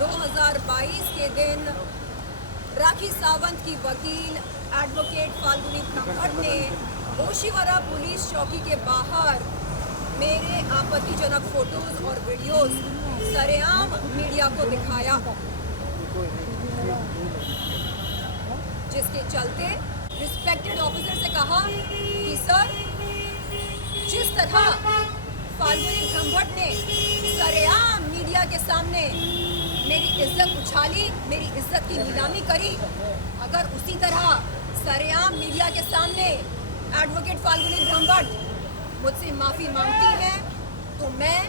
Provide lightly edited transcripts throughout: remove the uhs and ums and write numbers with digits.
2022 के दिन राखी सावंत की वकील एडवोकेट फाल्गुनी ब्रह्मभट्ट ने ओशिवरा पुलिस चौकी के बाहर मेरे आपत्तिजनक फोटोज और वीडियोस सरेआम मीडिया को दिखाया, जिसके चलते रिस्पेक्टेड ऑफिसर से कहा कि सर, जिस तरह फाल्गुनी ब्रह्मभट्ट ने सरेआम मीडिया के सामने मेरी इज्जत उछाली, मेरी इज्जत की नीलामी करी, अगर उसी तरह सरेआम मीडिया के सामने एडवोकेट फाल्गुनी ब्रह्मभट्ट मुझसे माफ़ी मांगती है तो मैं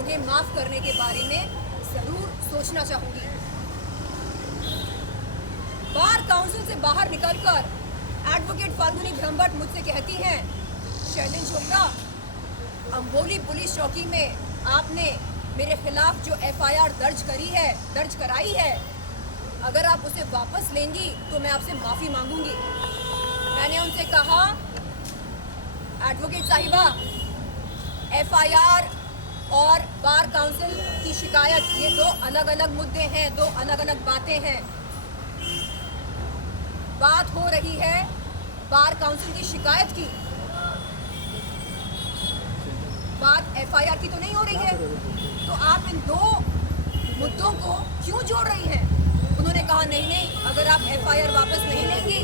उन्हें माफ़ करने के बारे में ज़रूर सोचना चाहूँगी। बार काउंसिल से बाहर निकलकर एडवोकेट फाल्गुनी ब्रह्मभट्ट मुझसे कहती हैं, शर्लिन चोपड़ा, अंबोली पुलिस चौकी में आपने मेरे खिलाफ जो एफआईआर दर्ज कराई है, अगर आप उसे वापस लेंगी तो मैं आपसे माफ़ी मांगूंगी। मैंने उनसे कहा, एडवोकेट साहिबा, एफआईआर और बार काउंसिल की शिकायत ये दो अलग अलग मुद्दे हैं, दो अलग अलग बातें हैं। बात हो रही है बार काउंसिल की शिकायत की, बात एफआईआर की तो नहीं हो रही है, तो आप इन दो मुद्दों को क्यों जोड़ रही हैं? उन्होंने कहा नहीं, अगर आप एफआईआर वापस नहीं लेंगी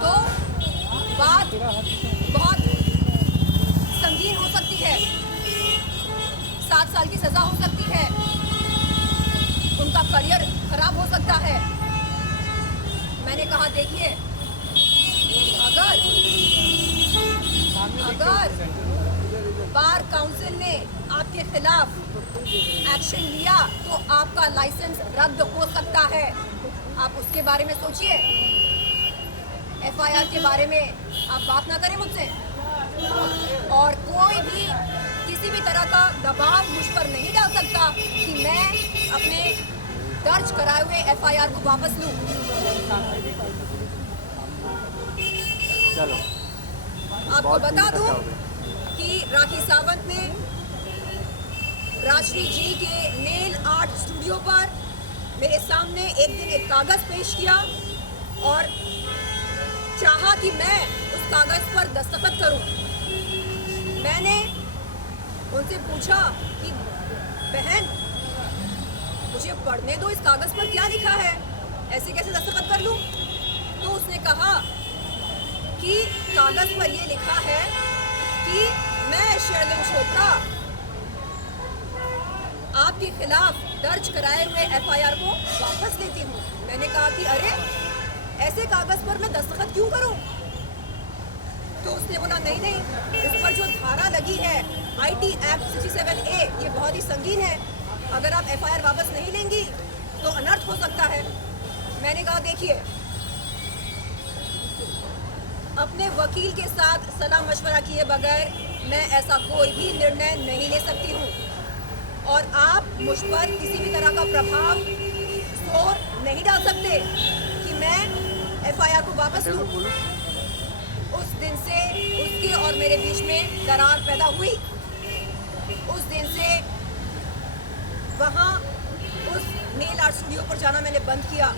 तो बात बहुत संगीन हो सकती है, 7 साल की सजा हो सकती है, उनका करियर खराब हो सकता है। मैंने कहा देखिए, अगर बार काउंसिल ने आपके खिलाफ एक्शन लिया तो आपका लाइसेंस रद्द हो सकता है। आप उसके बारे में सोचिए, एफआईआर के बारे में आप बात ना करें मुझसे, और कोई भी किसी भी तरह का दबाव मुझ पर नहीं डाल सकता कि मैं अपने दर्ज कराए हुए एफआईआर को वापस लूं। आपको बता दूं कि राखी सावंत ने राजश्री जी के नेल आर्ट स्टूडियो पर मेरे सामने एक दिन एक कागज़ पेश किया और चाहा कि मैं उस कागज़ पर दस्तखत करूं। मैंने उनसे पूछा कि बहन, मुझे पढ़ने दो, इस कागज़ पर क्या लिखा है, ऐसे कैसे दस्तखत कर लूं? तो उसने कहा कि कागज़ पर ये लिखा है कि मैं शर्लिन चोपड़ा आपके खिलाफ दर्ज कराए हुए एफआईआर को वापस लेती हूँ। मैंने कहा कि अरे, ऐसे कागज़ पर मैं दस्तखत क्यों करूँ? तो उसने बोला नहीं, इस पर जो धारा लगी है IT एक्ट 67A, ये बहुत ही संगीन है, अगर आप एफआईआर वापस नहीं लेंगी तो अनर्थ हो सकता है। मैंने कहा देखिए, अपने वकील के साथ सलाह मशवरा किए बगैर मैं ऐसा कोई भी निर्णय नहीं ले सकती हूँ, और आप मुझ पर किसी भी तरह का प्रभाव जोर नहीं डाल सकते कि मैं एफआईआर को वापस लूँ। उस दिन से उसके और मेरे बीच में दरार पैदा हुई। उस दिन से वहाँ उस नेल आर्ट स्टूडियो पर जाना मैंने बंद किया।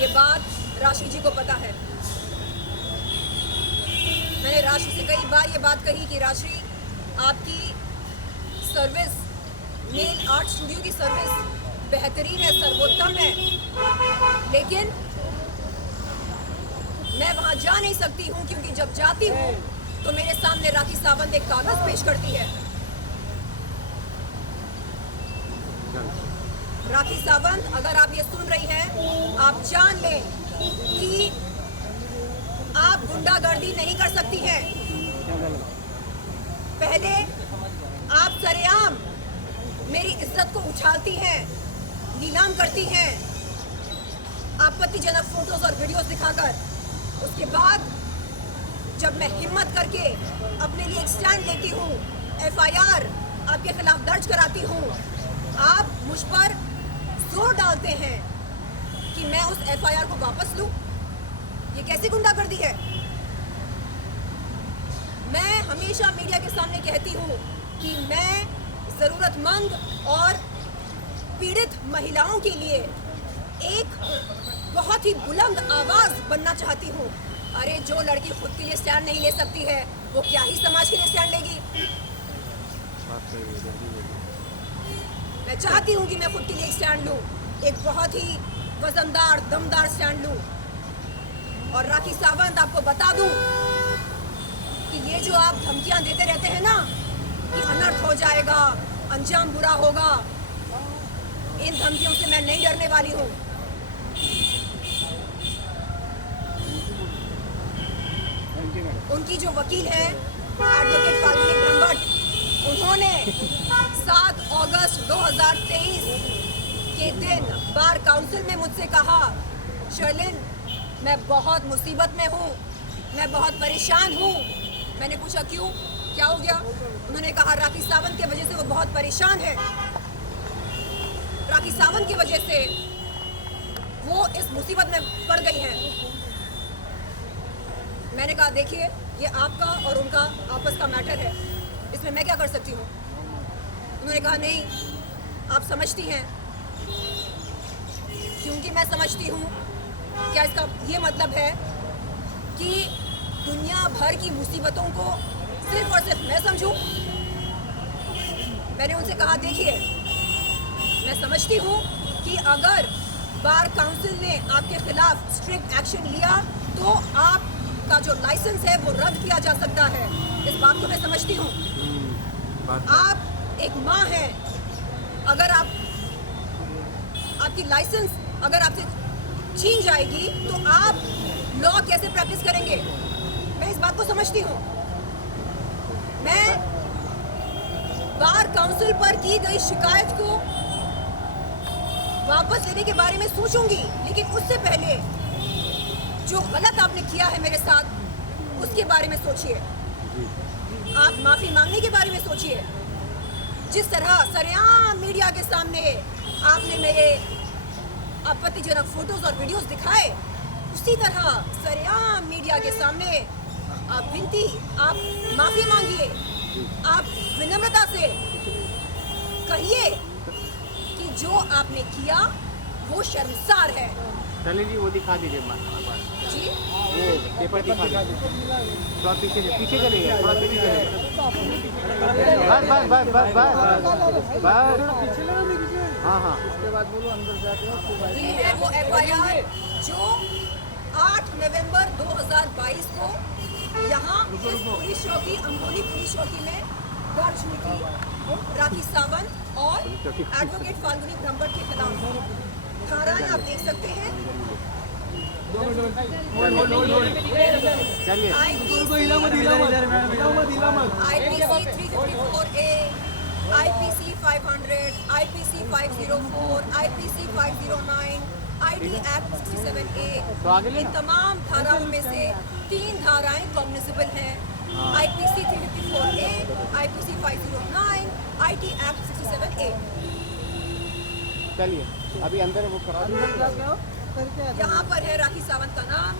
ये बात राशि जी को पता है। मैंने राशि से कई बार ये बात कही कि राशि, आपकी सर्विस, नेल आर्ट स्टूडियो की सर्विस बेहतरीन है, सर्वोत्तम है, लेकिन मैं वहाँ जा नहीं सकती हूँ क्योंकि जब जाती हूँ तो मेरे सामने राखी सावंत एक कागज़ पेश करती है। राखी सावंत, अगर आप ये सुन रही हैं, आप जान लें कि आप गुंडागर्दी नहीं कर सकती हैं। पहले आप सरेआम मेरी इज्जत को उछालती हैं, नीलाम करती हैं, आपत्तिजनक फोटोज और वीडियोस दिखाकर। उसके बाद जब मैं हिम्मत करके अपने लिए एक स्टैंड लेती हूँ, एफआईआर आपके खिलाफ दर्ज कराती हूँ, आप मुझ पर जोर डालते हैं कि मैं उस एफआईआर को वापस लूँ। ये कैसी गुंडागर्दी है? मैं हमेशा मीडिया के सामने कहती हूँ कि मैं ज़रूरतमंद और पीड़ित महिलाओं के लिए एक बहुत ही बुलंद आवाज बनना चाहती हूँ। अरे जो लड़की खुद के लिए स्टैंड नहीं ले सकती है वो क्या ही समाज के लिए स्टैंड लेगी। मैं चाहती हूँ कि मैं खुद के लिए एक स्टैंड लूँ, एक बहुत ही वजनदार दमदार स्टैंड लूँ। और राखी सावंत, आपको बता दूं कि ये जो आप धमकियां देते रहते हैं ना कि अनर्थ हो जाएगा, अंजाम बुरा होगा, इन धमकियों से मैं नहीं डरने वाली हूँ। उनकी जो वकील है एडवोकेट फाल्गुनी ब्रह्मभट्ट, उन्होंने 7 अगस्त 2023 के दिन बार काउंसिल में मुझसे कहा, शर्लिन मैं बहुत मुसीबत में हूँ, मैं बहुत परेशान हूँ। मैंने पूछा क्यों, क्या हो गया? उन्होंने कहा राखी सावंत की वजह से वो बहुत परेशान है, राखी सावंत की वजह से वो इस मुसीबत में पड़ गई हैं। मैंने कहा देखिए, ये आपका और उनका आपस का मैटर है, इसमें मैं क्या कर सकती हूँ? उन्होंने कहा नहीं, आप समझती हैं, क्योंकि मैं समझती हूँ। क्या इसका ये मतलब है कि दुनिया भर की मुसीबतों को सिर्फ और सिर्फ मैं समझूं? मैंने उनसे कहा देखिए, मैं समझती हूँ कि अगर बार काउंसिल ने आपके खिलाफ स्ट्रिक्ट एक्शन लिया तो आपका जो लाइसेंस है वो रद्द किया जा सकता है। इस बात को मैं समझती हूँ। आप एक माँ हैं, अगर आपकी लाइसेंस अगर आपसे छीन जाएगी तो आप लॉ कैसे प्रैक्टिस करेंगे? मैं इस बात को समझती हूँ। मैं बार काउंसिल पर की गई शिकायत को वापस लेने के बारे में सोचूंगी, लेकिन उससे पहले जो गलत आपने किया है मेरे साथ उसके बारे में सोचिए। आप माफी मांगने के बारे में सोचिए। जिस तरह सरेआम मीडिया के सामने आपने मेरे आपत्तिजनक फोटोज और वीडियोस दिखाए, उसी तरह सरेआम मीडिया के सामने आप माफी मांगिए। आप विनम्रता से कहिए कि जो आपने किया वो शर्मसार है। चलिए जी, वो दिखा दीजिए जी, वो पेपर दिखा दीजिए। थोड़ा पीछे चलिए, थोड़ा पीछे चलिए। बस हाँ। उसके बाद बोलो अंदर जाके। ये है वो FIR जो 8 नवंबर 2022 को यहाँ इस पुलिस चौकी, अम्बोली पुलिस चौकी में दर्ज हुई थी राखी सावंत और एडवोकेट फाल्गुनी ब्रह्मभट्ट के खिलाफ। धाराएं आप देख सकते हैं। IPC 354A, IPC 500, IPC 504, IPC 509, IT Act 67A। इन तमाम धाराओं में से 3 धाराएं कॉग्निजेबल हैं। IPC 354A, IPC 509, IT Act 67A। चलिए, अभी अंदर वो करा दीजिए। यहाँ पर है राखी सावंत का नाम,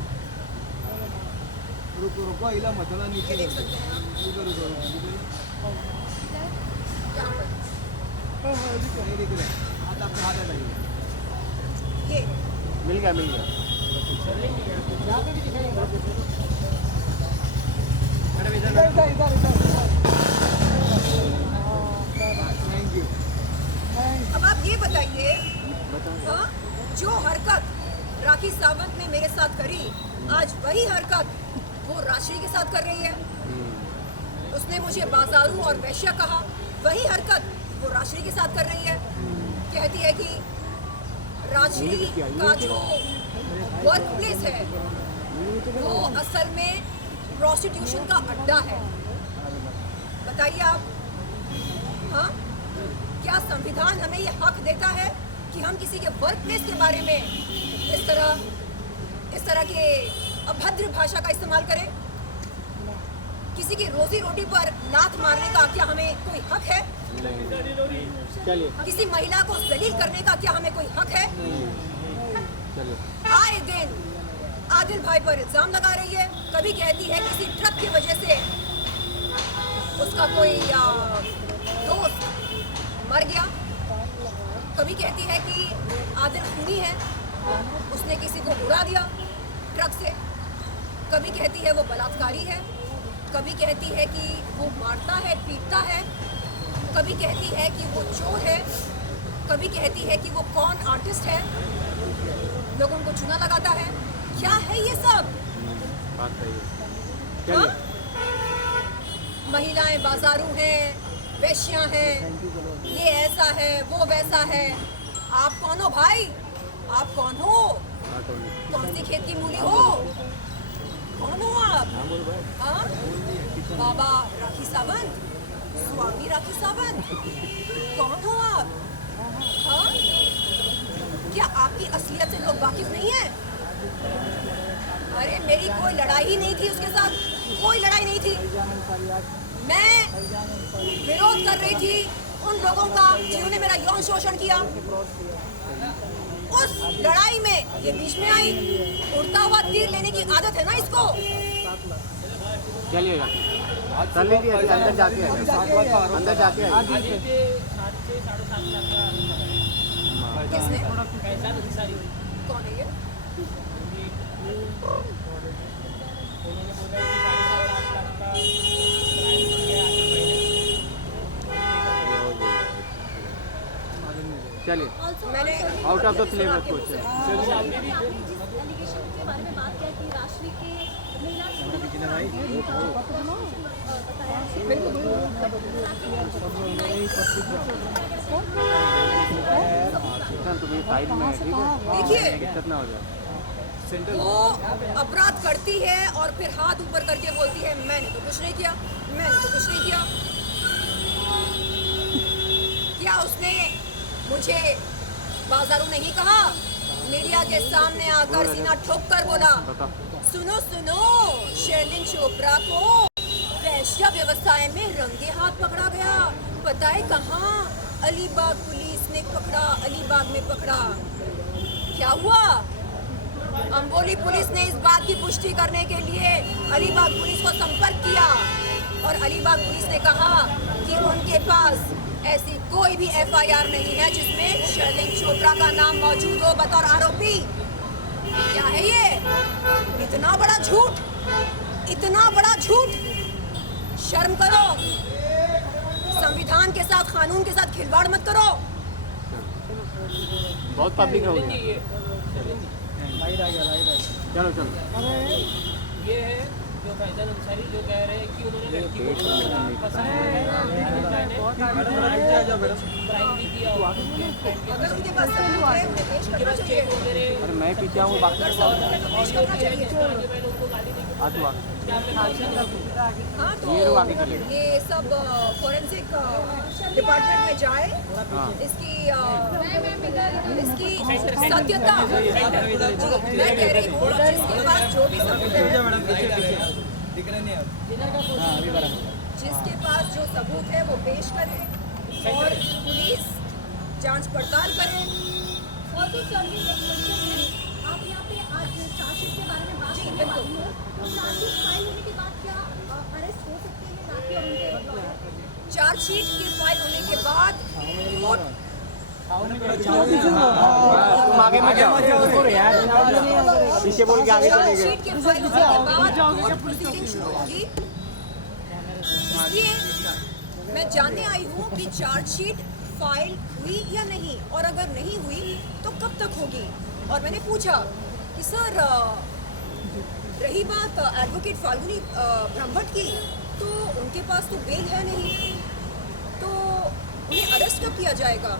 रुको इला मतला नीचे ये देख सकते हैं आप। यहाँ पर नहीं दिख रहा, हाथ आपके हाथ लगाइए। ये मिल गया थैंक यू। अब आप ये बताइए, हाँ, जो हरकत राखी सावंत ने मेरे साथ करी, आज वही हरकत वो राजश्री के साथ कर रही है। उसने मुझे बाजारू और वैश्या कहा, वही हरकत वो राजश्री के साथ कर रही है। कहती है कि राजश्री का जो वर्क प्लेस है वो असल में प्रोस्टिट्यूशन का अड्डा है। बताइए आप, हाँ, क्या संविधान हमें ये हक देता है कि हम किसी के वर्क प्लेस के बारे में इस तरह के अभद्र भाषा का इस्तेमाल करें? किसी की रोजी रोटी पर लात मारने का क्या हमें कोई हक है? चलिए, किसी महिला को जलील करने का क्या हमें कोई हक है? आए दिन आदिल भाई पर इल्जाम लगा रही है। कभी कहती है किसी ट्रक की वजह से उसका कोई दोस्त मर गया, कभी कहती है कि आदिल खूनी है, उसने किसी को उड़ा दिया ट्रक से। कभी कहती है वो बलात्कारी है, कभी कहती है कि वो मारता है, पीटता है, कभी कहती है कि वो चोर है, कभी कहती है कि वो कौन आर्टिस्ट है, लोगों को चूना लगाता है। क्या है ये सब? बात सही है। हाँ? चलिए महिलाएं बाजारू हैं, वेश्यां हैं, ये ऐसा है, वो वैसा है। आप कौन हो भाई? आप कौन हो? ऑटो में कौन सी खेत की मूली हो? कौन हो आप? हाँ? बाबा राखी सावंत, स्वामी राखी सावंत, कौन हो आप? हाँ? क्या आपकी असलियत से लोग वाकिफ नहीं है? अरे मेरी कोई लड़ाई ही नहीं थी उसके साथ, कोई लड़ाई नहीं थी। मैं विरोध कर रही थी उन लोगों का जिन्होंने मेरा यौन शोषण किया। उस लड़ाई में ये बीच में आई। उड़ता हुआ तीर लेने की आदत है ना इसको। चलिएगा, चल लीजिए, अभी अंदर जाके आइए। अंदर जाके आइए। किसने? कौन है ये? चलिए, मैंने आउट ऑफ द सिलेबस आपके मुंह से- क्वेश्चन। आपने जिस एलिगेशन के बारे में बात किया कि राष्ट्रीय के महिला तुम्हें साइड में है, ठीक है? देखिए, दिक्कत ना हो जाए। वो अपराध करती है और फिर हाथ ऊपर करके बोलती है मैंने तो कुछ नहीं किया, मैंने तो कुछ नहीं किया। क्या उसने मुझे बाजारू नहीं कहा? मीडिया के सामने आकर सीना ठोक कर बोला, बताओ। सुनो सुनो, शर्लिन चोपड़ा को वैश्य व्यवसाय में रंगे हाथ पकड़ा गया। पता है कहाँ? अलीबाग पुलिस ने पकड़ा, अलीबाग में पकड़ा। क्या हुआ? अंबोली पुलिस ने इस बात की पुष्टि करने के लिए अलीबाग पुलिस को संपर्क किया और अलीबाग पुलिस ने कहा कि उनके पास ऐसी कोई भी एफआईआर नहीं है जिसमें शर्लिन चोपड़ा का नाम मौजूद हो बतौर आरोपी। क्या है ये? इतना बड़ा झूठ, इतना बड़ा झूठ! शर्म करो, संविधान के साथ, कानून के साथ खिलवाड़ मत करो। बहुत पब्लिक हो गई। लाइट आ गया, लाइट आ गया। चलो चलो। ये है जो फैजल अंसारी जो कह रहे हैं कि उन्होंने लड़की को पसंद क्राइम भी किया होगा। अगर उनके पास सबूत है, उन्हें पेश करना चाहिए। अरे मैं पीछा हूँ, बाकी पेश करना चाहिए। आ तू आ। हाँ, तो ये लोग आगे चले गए। ये सब फोरेंसिक डिपार्टमेंट में जाए, हाँ। इसकी सत्यता जी, मैं कह रही हूँ जिसके पास जो भी सबूत है, दिख रहे नहीं अब। जिसके पास जो सबूत है वो पेश करे और पुलिस जांच पड़ताल करे। ऑल्सो सर्विस एक क्वेश्चन है, आप यहाँ पे आज चार्जशीट के बारे में बात करने वाली हो, तो चार्जशीट फाइल होने के बाद क्या अरेस्ट हो सकते हैं राखी और उनके लॉयर? चार्जशीट की फाइल होने के बाद कोर्ट तुम आगे मत जाओ, पीछे बोल के आगे चले गए। चार्जशीट के फाइल होने के बाद कोर्ट प्रोसीडिंग शुरू होगी। इसलिए मैं जानने आई हूँ कि चार्जशीट फाइल हुई या नहीं, और अगर नहीं हुई तो कब तक होगी। और मैंने पूछा कि सर रही बात एडवोकेट फाल्गुनी ब्रह्मभट्ट की, तो उनके पास तो बेल है नहीं, तो उन्हें अरेस्ट कब किया जाएगा?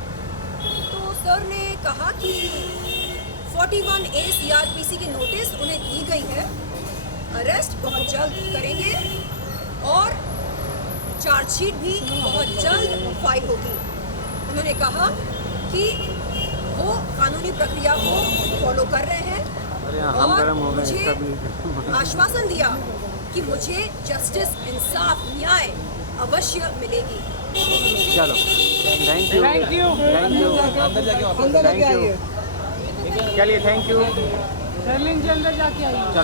तो सर ने कहा कि 41A CRPC की नोटिस उन्हें दी गई है, अरेस्ट बहुत जल्द करेंगे और चार्जशीट भी बहुत जल्द फाइल होगी। उन्होंने कहा कि वो कानूनी प्रक्रिया को फॉलो कर रहे हैं अरे हम और गरम हो गए मुझे कभी। आश्वासन दिया कि मुझे जस्टिस, इंसाफ, न्याय अवश्य मिलेगी। चलो, थैंक यू, थैंक यू, अंदर जाके वापस थैंक यू। चलिए, थैंक यू। शर्लिन जी अंदर जाके आई। चलो।